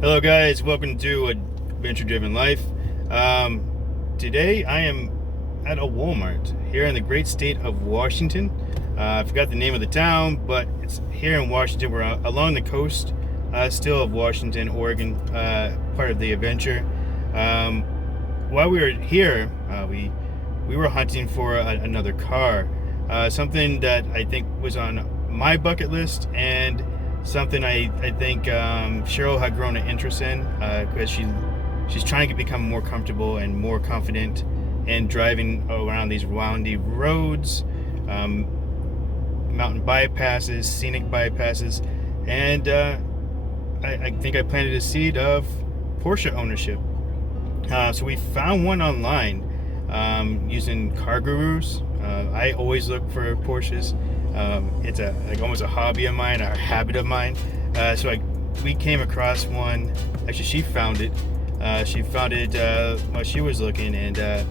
Hello guys, welcome to Adventure Driven Life. Today I am at a Walmart here in the great state of Washington. I forgot the name of the town, but it's here in Washington. We're along the coast still of Washington, Oregon, part of the adventure. While we were here, we were hunting for another car, something that I think was on my bucket list, and something I think Cheryl had grown an interest in, because she's trying to become more comfortable and more confident in driving around these windy roads, mountain bypasses, scenic bypasses, and I think I planted a seed of Porsche ownership. So we found one online using Car Gurus. I always look for Porsches. It's almost a hobby of mine, or a habit of mine. We came across one. Actually, she found it. She found it while she was looking, and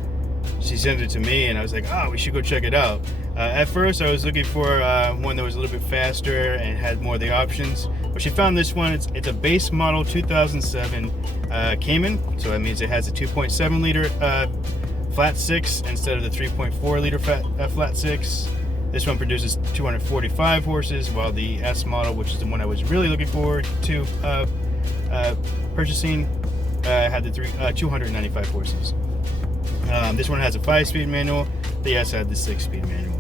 she sent it to me, and I was like, oh, we should go check it out. At first, I was looking for one that was a little bit faster and had more of the options. But she found this one. It's a base model 2007 Cayman, so that means it has a 2.7 liter flat six instead of the 3.4 liter flat six. This one produces 245 horses, while the S model, which is the one I was really looking forward to purchasing, had the 295 horses. This one has a 5-speed manual. The S had the 6-speed manual.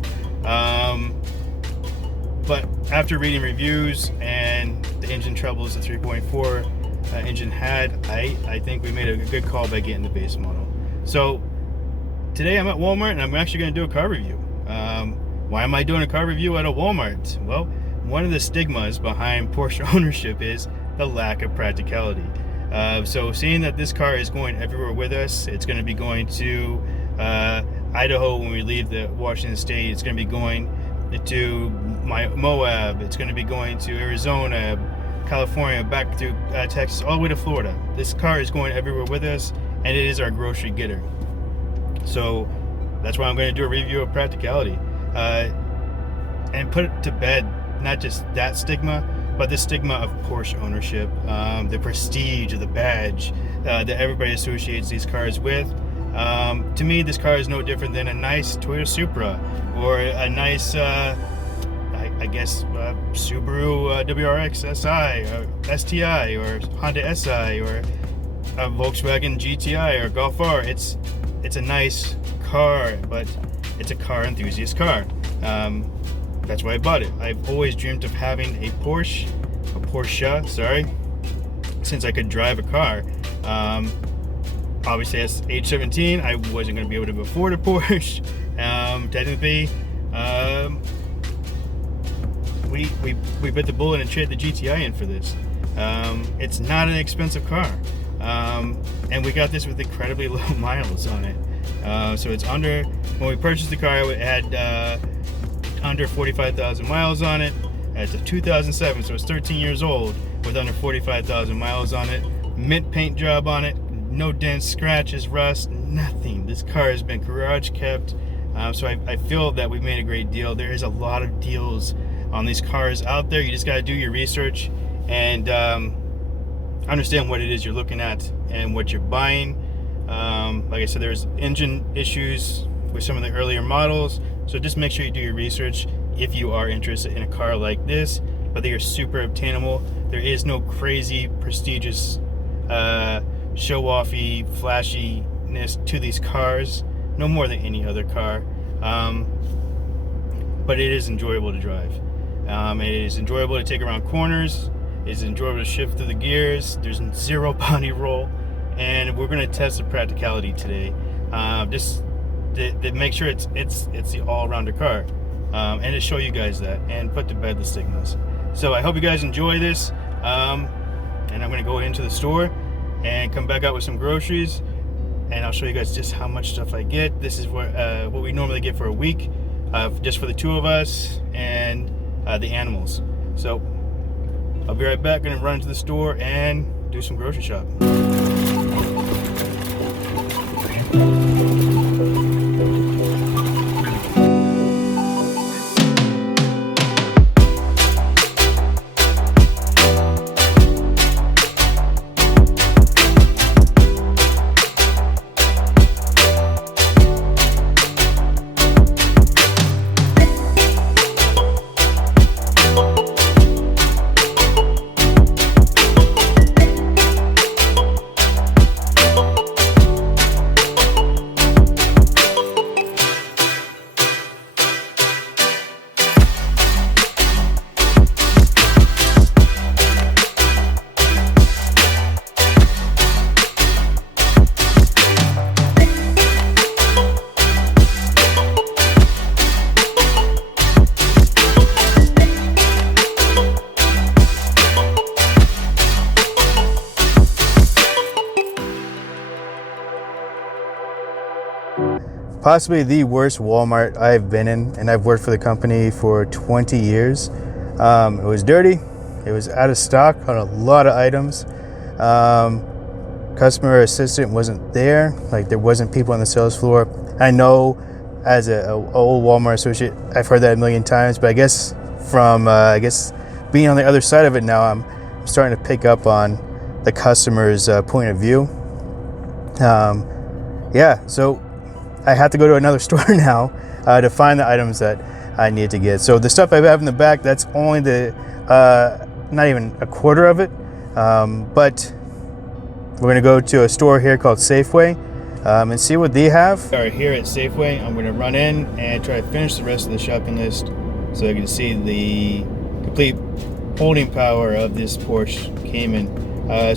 But after reading reviews and the engine troubles the 3.4 engine had, I think we made a good call by getting the base model. So today I'm at Walmart, and I'm actually going to do a car review. Why am I doing a car review at a Walmart? Well, one of the stigmas behind Porsche ownership is the lack of practicality. So seeing that this car is going everywhere with us, it's going to be going to Idaho when we leave the Washington State. It's going to be going to Moab. It's going to be going to Arizona, California, back through Texas, all the way to Florida. This car is going everywhere with us, and it is our grocery getter. So that's why I'm going to do a review of practicality, and put it to bed, not just that stigma, but the stigma of Porsche ownership, the prestige of the badge that everybody associates these cars with. To me, this car is no different than a nice Toyota Supra, or a nice, I guess, Subaru WRX SI, or STI, or Honda SI, or a Volkswagen GTI, or Golf R. It's a nice car, but it's a car enthusiast car. That's why I bought it. I've always dreamed of having a Porsche, since I could drive a car. Obviously, as age 17, I wasn't going to be able to afford a Porsche. Technically, we bit the bullet and traded the GTI in for this. It's not an expensive car, and we got this with incredibly low miles on it. So it's under, when we purchased the car, it had under 45,000 miles on it. It's a 2007, so it's 13 years old with under 45,000 miles on it. Mint paint job on it. No dents, scratches, rust, nothing. This car has been garage kept. So I feel that we've made a great deal. There is a lot of deals on these cars out there. You just got to do your research and understand what it is you're looking at and what you're buying. Like I said, there's engine issues with some of the earlier models, so just make sure you do your research if you are interested in a car like this. But they are super obtainable. There is no crazy prestigious show-offy flashiness to these cars, no more than any other car, but it is enjoyable to drive. It is enjoyable to take around corners. It is enjoyable to shift through the gears. There's zero body roll, and we're going to test the practicality today, just to make sure it's the all-rounder car, and to show you guys that and put to bed the stigmas. So I hope you guys enjoy this, and I'm going to go into the store and come back out with some groceries, and I'll show you guys just how much stuff I get. This is what we normally get for a week, just for the two of us and the animals. So I'll be right back. Gonna run into the store and do some grocery shopping. possibly the worst Walmart I've been in, and I've worked for the company for 20 years. It was dirty. It was out of stock on a lot of items. Customer assistant wasn't there. Like, there wasn't people on the sales floor. I know as an old Walmart associate, I've heard that a million times, but I guess from being on the other side of it now, I'm starting to pick up on the customer's point of view. So I have to go to another store now to find the items that I need to get. So the stuff I have in the back, that's only the not even a quarter of it, but we're gonna go to a store here called Safeway and see what they have. All right, here at Safeway, I'm gonna run in and try to finish the rest of the shopping list so I can see the complete holding power of this Porsche Cayman.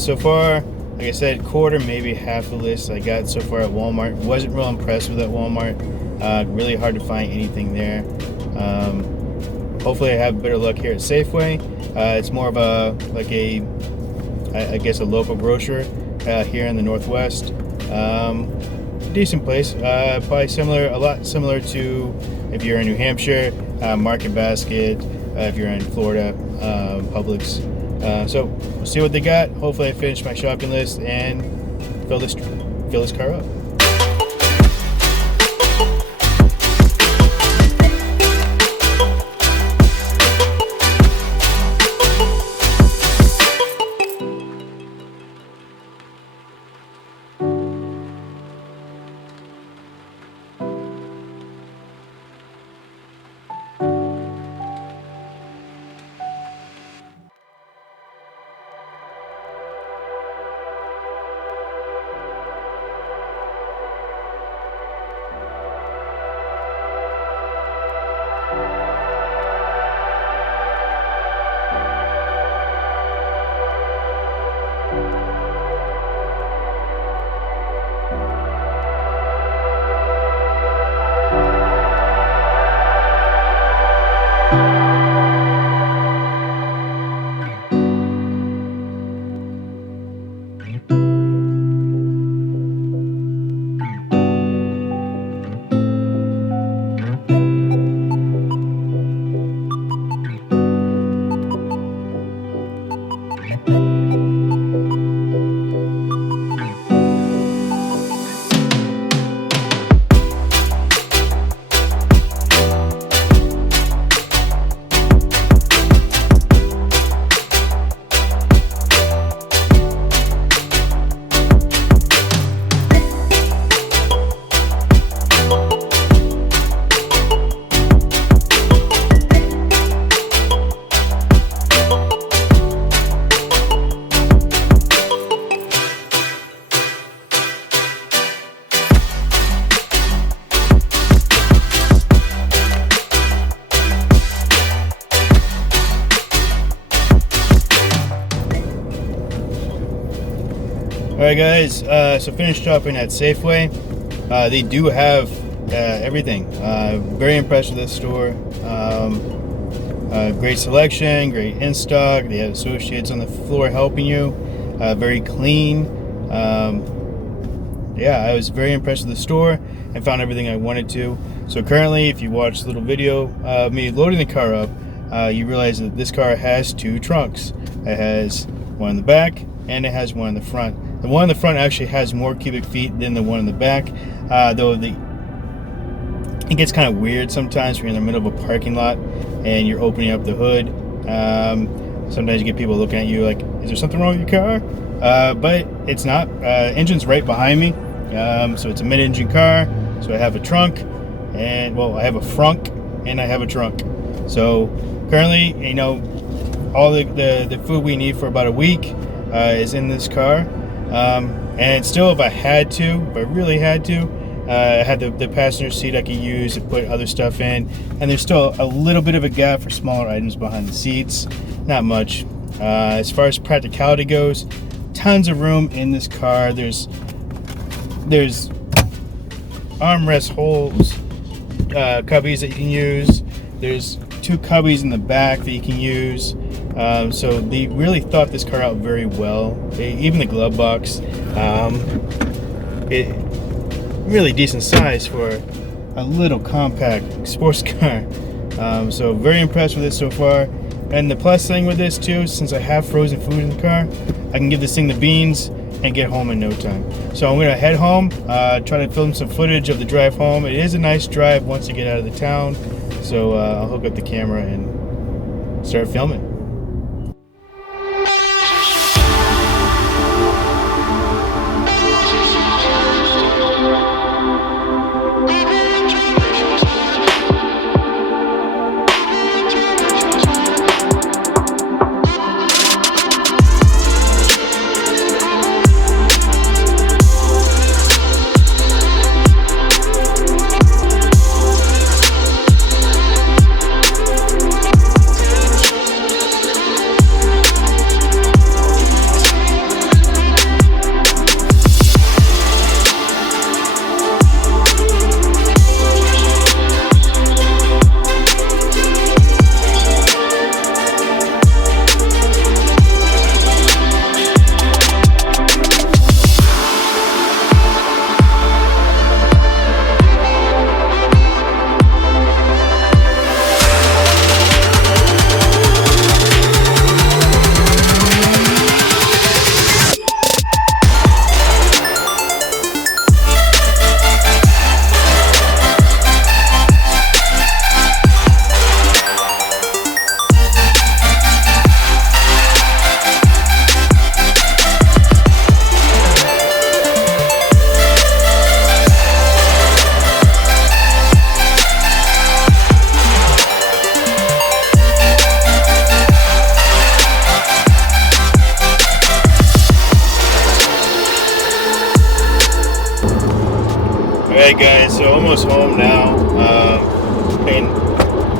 So far, like I said, quarter, maybe half the list I got so far at Walmart. Wasn't real impressed with that Walmart. Really hard to find anything there. Hopefully I have better luck here at Safeway. It's more of a local grocer here in the Northwest. Decent place, probably a lot similar to if you're in New Hampshire, Market Basket, if you're in Florida, Publix. So we'll see what they got. Hopefully I finish my shopping list and fill this car up. Alright guys, so finished shopping at Safeway. They do have everything. Very impressed with this store. Great selection, great in stock. They have associates on the floor helping you. Very clean. I was very impressed with the store and found everything I wanted to. So currently, if you watch the little video of me loading the car up, you realize that this car has two trunks. It has one in the back and it has one in the front. The one in the front actually has more cubic feet than the one in the back, though it gets kind of weird sometimes when you're in the middle of a parking lot and you're opening up the hood. Sometimes you get people looking at you like, is there something wrong with your car? But it's not. Engine's right behind me, so it's a mid-engine car. So I have a trunk, and well, I have a frunk and I have a trunk. So currently, all the food we need for about a week is in this car. And still, if I really had to, I had the passenger seat I could use to put other stuff in, and there's still a little bit of a gap for smaller items behind the seats. Not much. As far as practicality goes, tons of room in this car. There's armrest holes, cubbies that you can use. There's two cubbies in the back that you can use. So they really thought this car out very well. Even the glove box, it really decent size for a little compact sports car. So very impressed with it so far. And the plus thing with this too, since I have frozen food in the car, I can give this thing the beans and get home in no time. So I'm gonna head home, try to film some footage of the drive home. It is a nice drive once you get out of the town. So I'll hook up the camera and start filming. Alright guys, so almost home now.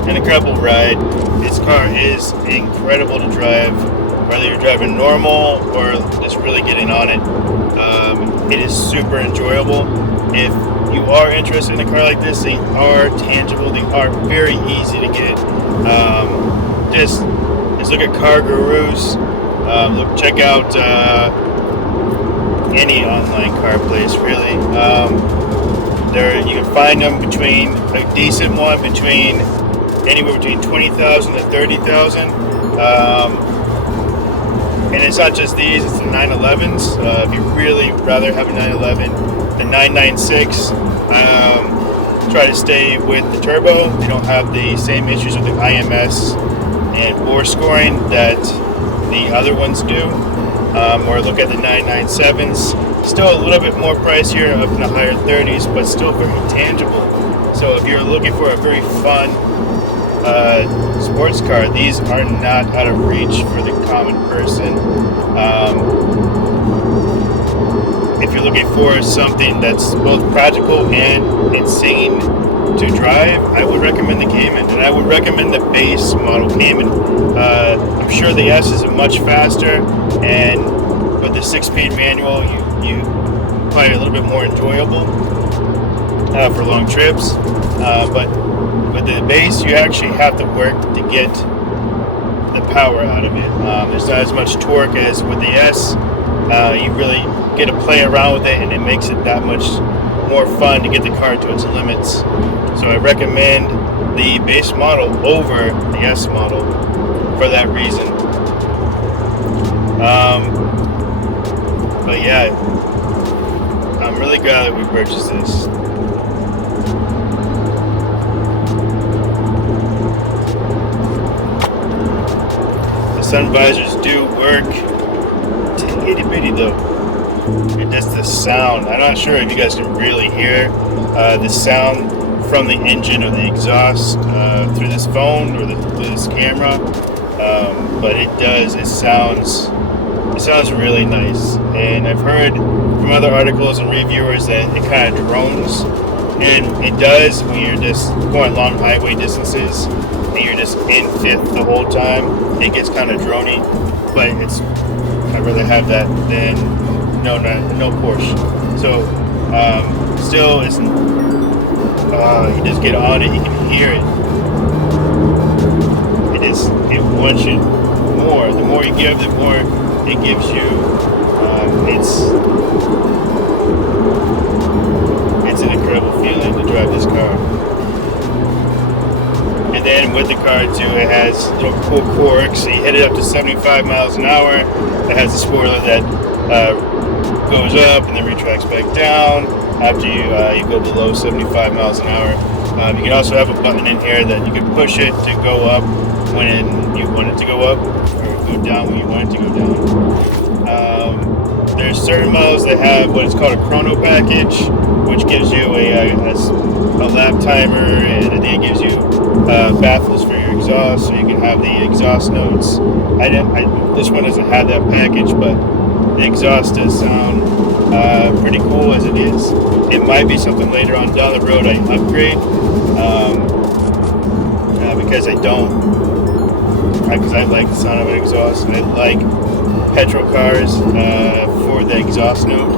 An incredible ride. This car is incredible to drive, whether you're driving normal or just really getting on it. It is super enjoyable. If you are interested in a car like this, they are tangible, they are very easy to get. Just look at Car Gurus, check out any online car place really. There you can find them between a decent one between anywhere between 20,000 to 30,000. And it's not just these; it's the 911s. If you really rather have a 911, the 996. Try to stay with the turbo. They don't have the same issues with the IMS and bore scoring that the other ones do. Or look at the 997s. Still a little bit more pricier, up in the higher 30s, but still very tangible. So if you're looking for a very fun sports car, these are not out of reach for the common person. If you're looking for something that's both practical and insane to drive, I would recommend the Cayman, and I would recommend the base model Cayman. I'm sure the S is much faster, and with the 6-speed manual, you probably a little bit more enjoyable for long trips. But with the base, you actually have to work to get the power out of it. There's not as much torque as with the S. You really get to play around with it, and it makes it that much more fun to get the car to its limits. So I recommend the base model over the S model for that reason. But yeah, I'm really glad that we purchased this. The sun visors do work. It's itty bitty though. And just the sound. I'm not sure if you guys can really hear the sound from the engine or the exhaust through this phone or through this camera. But it does. It sounds really nice. And I've heard from other articles and reviewers that it kind of drones, and it does when you're just going long highway distances and you're just in fifth the whole time. It gets kind of drony, but I'd rather have that than no Porsche. So still, it's you just get on it, you can hear it. It wants you more. The more you give, the more it gives you. It's It's an incredible feeling to drive this car. And then with the car too, it has little cool quirks. You hit it up to 75 miles an hour. It has a spoiler that goes up and then retracts back down after you go below 75 miles an hour. You can also have a button in here that you can push it to go up when you want it to go up, or go down when you want it to go down. There's certain models that have what is called a chrono package, which gives you a lap timer, and I think it gives you baffles for your exhaust, so you can have the exhaust notes. This one doesn't have that package, but the exhaust does sound pretty cool as it is. It might be something later on down the road I upgrade, because I like the sound of an exhaust, and I like petrol cars for the exhaust note.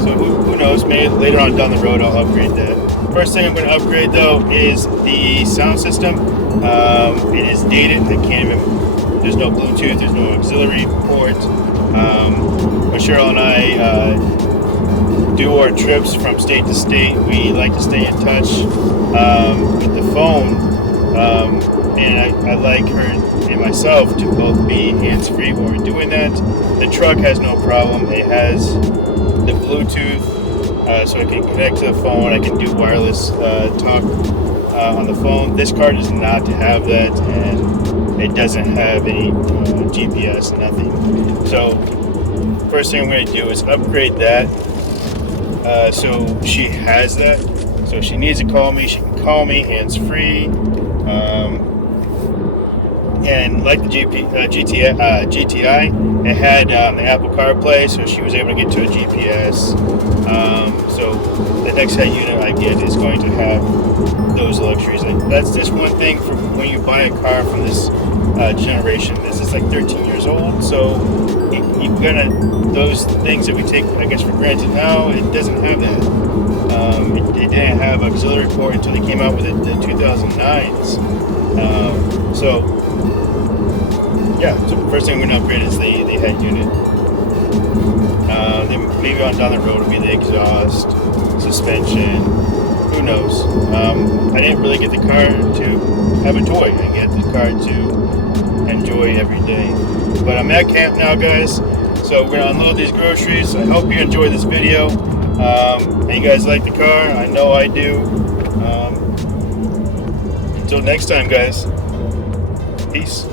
So who knows, maybe later on down the road I'll upgrade that. First thing I'm going to upgrade though is the sound system. It is dated. There's no Bluetooth, there's no auxiliary port. But Cheryl and I do our trips from state to state. We like to stay in touch with the phone, and I like her and myself to both be hands-free when we're doing that. The truck has no problem. It has the Bluetooth, so I can connect to the phone. I can do wireless talk on the phone. This car does not have that, and it doesn't have any GPS, nothing. So first thing I'm going to do is upgrade that, so she has that. So if she needs to call me, she can call me hands-free. And like the GTI, it had the Apple CarPlay, so she was able to get to a GPS. So the next head unit I get is going to have those luxuries. And that's just one thing for when you buy a car from this generation. This is like 13 years old, so you're gonna, those things that we take, I guess, for granted now, it doesn't have that. It didn't have auxiliary port until they came out with the 2009s. So first thing I'm going to upgrade is the head unit. Then maybe on down the road will be the exhaust, suspension, who knows. I didn't really get the car to have a toy. I get the car to enjoy every day. But I'm at camp now, guys, so we're going to unload these groceries. I hope you enjoyed this video. And you guys like the car. I know I do. Until next time, guys. Peace.